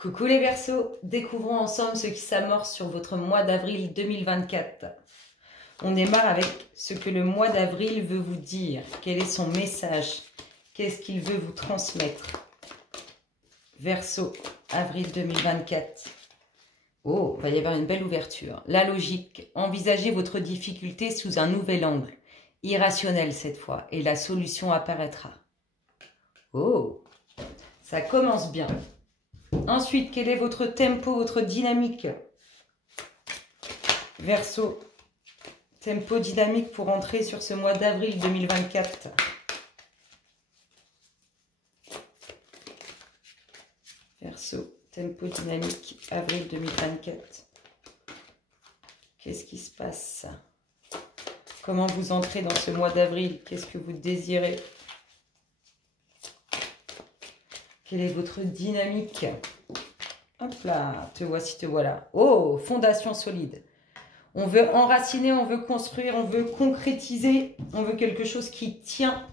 Coucou les Verseaux, découvrons ensemble ce qui s'amorce sur votre mois d'avril 2024. On démarre avec ce que le mois d'avril veut vous dire. Quel est son message? Qu'est-ce qu'il veut vous transmettre? Verseau, avril 2024. Oh, il va y avoir une belle ouverture. La logique, envisagez votre difficulté sous un nouvel angle. Irrationnel cette fois, et la solution apparaîtra. Oh, ça commence bien. Ensuite, quel est votre tempo, votre dynamique? Verseau, tempo dynamique pour entrer sur ce mois d'avril 2024. Verseau, tempo dynamique, avril 2024. Qu'est-ce qui se passe? Comment vous entrez dans ce mois d'avril? Qu'est-ce que vous désirez? Quelle est votre dynamique? Hop là, te voici, te voilà. Oh, fondation solide. On veut enraciner, on veut construire, on veut concrétiser. On veut quelque chose qui tient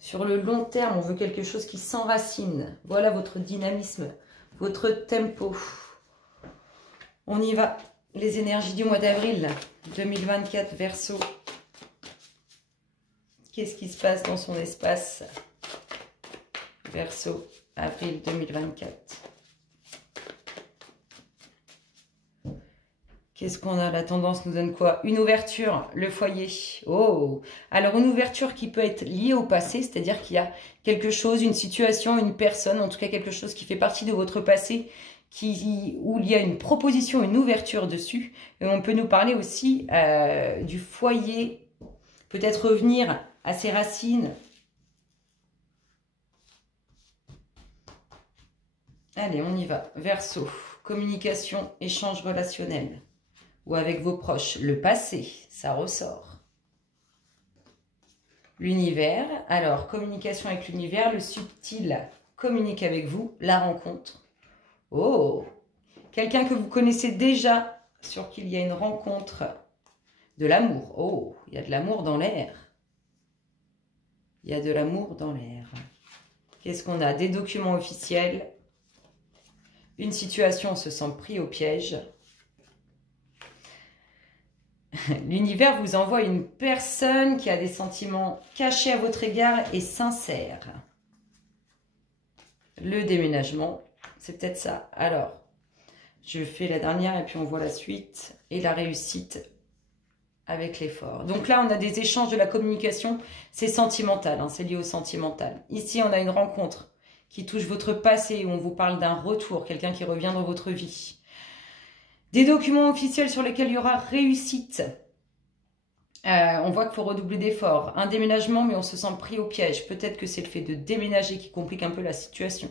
sur le long terme. On veut quelque chose qui s'enracine. Voilà votre dynamisme, votre tempo. On y va. Les énergies du mois d'avril 2024, Verseau. Qu'est-ce qui se passe dans son espace? Verseau, avril 2024. Qu'est-ce qu'on a? La tendance nous donne quoi? Une ouverture, le foyer. Oh! Alors, une ouverture qui peut être liée au passé, c'est-à-dire qu'il y a quelque chose, une situation, une personne, en tout cas quelque chose qui fait partie de votre passé, où il y a une proposition, une ouverture dessus. Et on peut nous parler aussi du foyer, peut-être revenir à ses racines. Allez, on y va. Verseau, communication, échange relationnel. Ou avec vos proches. Le passé, ça ressort. L'univers. Alors, communication avec l'univers. Le subtil communique avec vous. La rencontre. Oh! Quelqu'un que vous connaissez déjà, sur qui il y a une rencontre. De l'amour. Oh! Il y a de l'amour dans l'air. Il y a de l'amour dans l'air. Qu'est-ce qu'on a? Des documents officiels. Une situation se sent pris au piège. L'univers vous envoie une personne qui a des sentiments cachés à votre égard et sincères. Le déménagement, c'est peut-être ça. Alors, je fais la dernière et puis on voit la suite. Et la réussite avec l'effort. Donc là, on a des échanges de la communication. C'est sentimental, hein, c'est lié au sentimental. Ici, on a une rencontre qui touche votre passé, où on vous parle d'un retour, quelqu'un qui revient dans votre vie. Des documents officiels sur lesquels il y aura réussite. On voit qu'il faut redoubler d'efforts. Un déménagement, mais on se sent pris au piège. Peut-être que c'est le fait de déménager qui complique un peu la situation.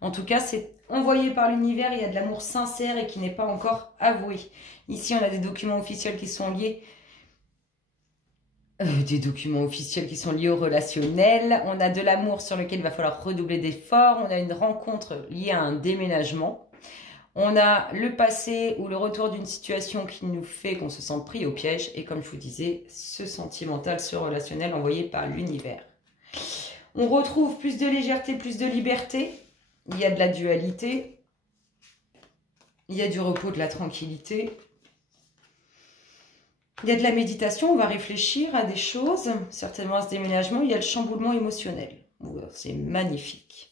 En tout cas, c'est envoyé par l'univers, il y a de l'amour sincère et qui n'est pas encore avoué. Ici, on a des documents officiels qui sont liés au relationnel. On a de l'amour sur lequel il va falloir redoubler d'efforts. On a une rencontre liée à un déménagement. On a le passé ou le retour d'une situation qui nous fait qu'on se sent pris au piège. Et comme je vous disais, ce sentimental, ce relationnel envoyé par l'univers. On retrouve plus de légèreté, plus de liberté. Il y a de la dualité. Il y a du repos, de la tranquillité. Il y a de la méditation, on va réfléchir à des choses, certainement à ce déménagement. Il y a le chamboulement émotionnel. C'est magnifique.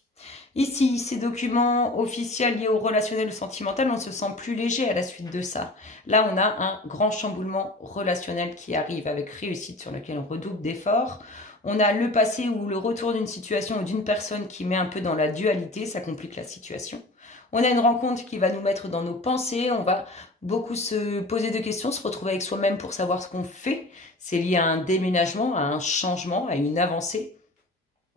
Ici, ces documents officiels liés au relationnel, au sentimental, on se sent plus léger à la suite de ça. Là, on a un grand chamboulement relationnel qui arrive avec réussite sur lequel on redouble d'efforts. On a le passé ou le retour d'une situation ou d'une personne qui met un peu dans la dualité, ça complique la situation. On a une rencontre qui va nous mettre dans nos pensées, on va beaucoup se poser de questions, se retrouver avec soi-même pour savoir ce qu'on fait. C'est lié à un déménagement, à un changement, à une avancée.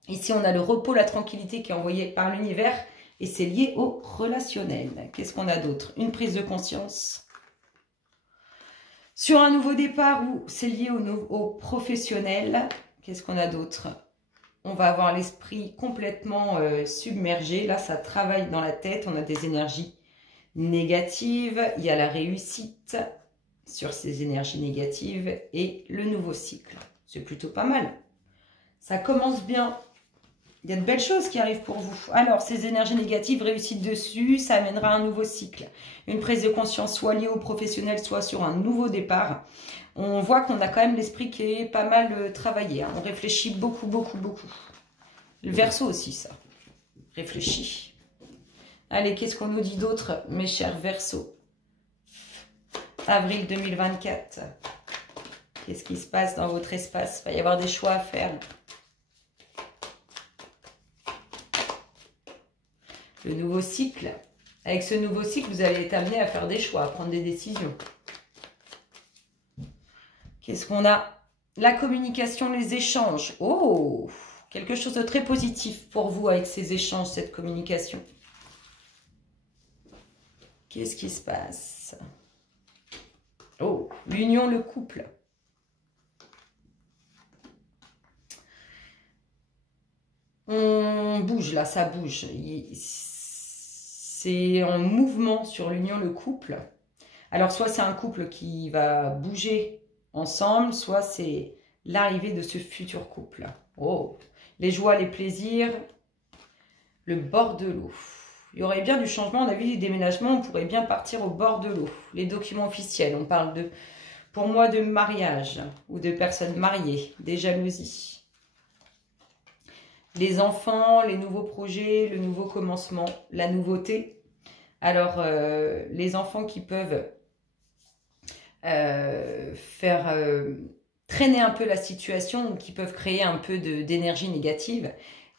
Ici, on a le repos, la tranquillité qui est envoyé par l'univers et c'est lié au relationnel. Qu'est-ce qu'on a d'autre? Une prise de conscience sur un nouveau départ ou c'est lié au professionnel. Qu'est-ce qu'on a d'autre? On va avoir l'esprit complètement submergé. Là, ça travaille dans la tête. On a des énergies négatives. Il y a la réussite sur ces énergies négatives et le nouveau cycle. C'est plutôt pas mal. Ça commence bien. Il y a de belles choses qui arrivent pour vous. Alors, ces énergies négatives, réussite dessus, ça amènera un nouveau cycle. Une prise de conscience soit liée au professionnel, soit sur un nouveau départ. On voit qu'on a quand même l'esprit qui est pas mal travaillé. Hein. On réfléchit beaucoup, beaucoup, beaucoup. Le Verseau aussi, ça. Réfléchis. Allez, qu'est-ce qu'on nous dit d'autre, mes chers Verseaux? Avril 2024. Qu'est-ce qui se passe dans votre espace? Il va y avoir des choix à faire. Le nouveau cycle. Avec ce nouveau cycle, vous allez être amené à faire des choix, à prendre des décisions. Qu'est-ce qu'on a? La communication, les échanges. Oh, quelque chose de très positif pour vous avec ces échanges, cette communication. Qu'est-ce qui se passe? Oh, l'union, le couple. On bouge là, ça bouge. C'est en mouvement sur l'union, le couple. Alors, soit c'est un couple qui va bouger ensemble, soit c'est l'arrivée de ce futur couple. Oh, les joies, les plaisirs, le bord de l'eau. Il y aurait bien du changement, on a vu du déménagement, on pourrait bien partir au bord de l'eau. Les documents officiels, on parle de, pour moi, de mariage ou de personnes mariées, des jalousies. Les enfants, les nouveaux projets, le nouveau commencement, la nouveauté. Alors, les enfants qui peuvent faire traîner un peu la situation ou qui peuvent créer un peu d'énergie négative.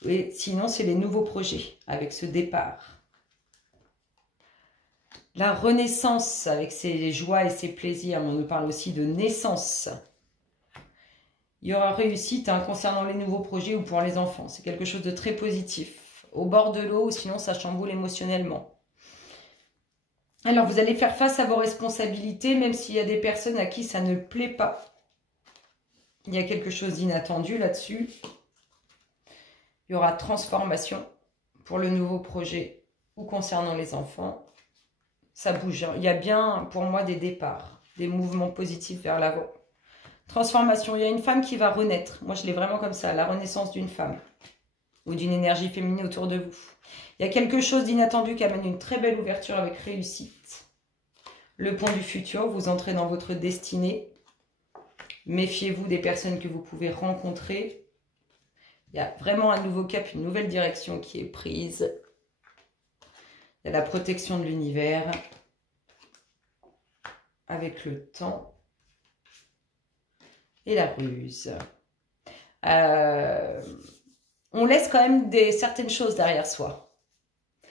Et sinon, c'est les nouveaux projets avec ce départ. La renaissance avec ses joies et ses plaisirs, mais on nous parle aussi de naissance. Il y aura réussite hein, concernant les nouveaux projets ou pour les enfants. C'est quelque chose de très positif. Au bord de l'eau, sinon ça chamboule émotionnellement. Alors, vous allez faire face à vos responsabilités, même s'il y a des personnes à qui ça ne plaît pas. Il y a quelque chose d'inattendu là-dessus. Il y aura transformation pour le nouveau projet ou concernant les enfants. Ça bouge. Il y a bien, pour moi, des départs, des mouvements positifs vers l'avant. Transformation. Il y a une femme qui va renaître. Moi, je l'ai vraiment comme ça, la renaissance d'une femme ou d'une énergie féminine autour de vous. Il y a quelque chose d'inattendu qui amène une très belle ouverture avec réussite. Le pont du futur, vous entrez dans votre destinée. Méfiez-vous des personnes que vous pouvez rencontrer. Il y a vraiment un nouveau cap, une nouvelle direction qui est prise. Il y a la protection de l'univers avec le temps et la ruse. On laisse quand même certaines choses derrière soi.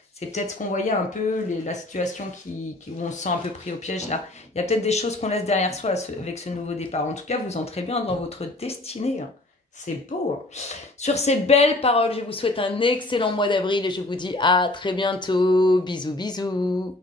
C'est peut-être ce qu'on voyait un peu, la situation où on se sent un peu pris au piège là. Il y a peut-être des choses qu'on laisse derrière soi avec ce nouveau départ. En tout cas, vous entrez bien dans votre destinée. Hein. C'est beau. Hein. Sur ces belles paroles, je vous souhaite un excellent mois d'avril et je vous dis à très bientôt. Bisous, bisous.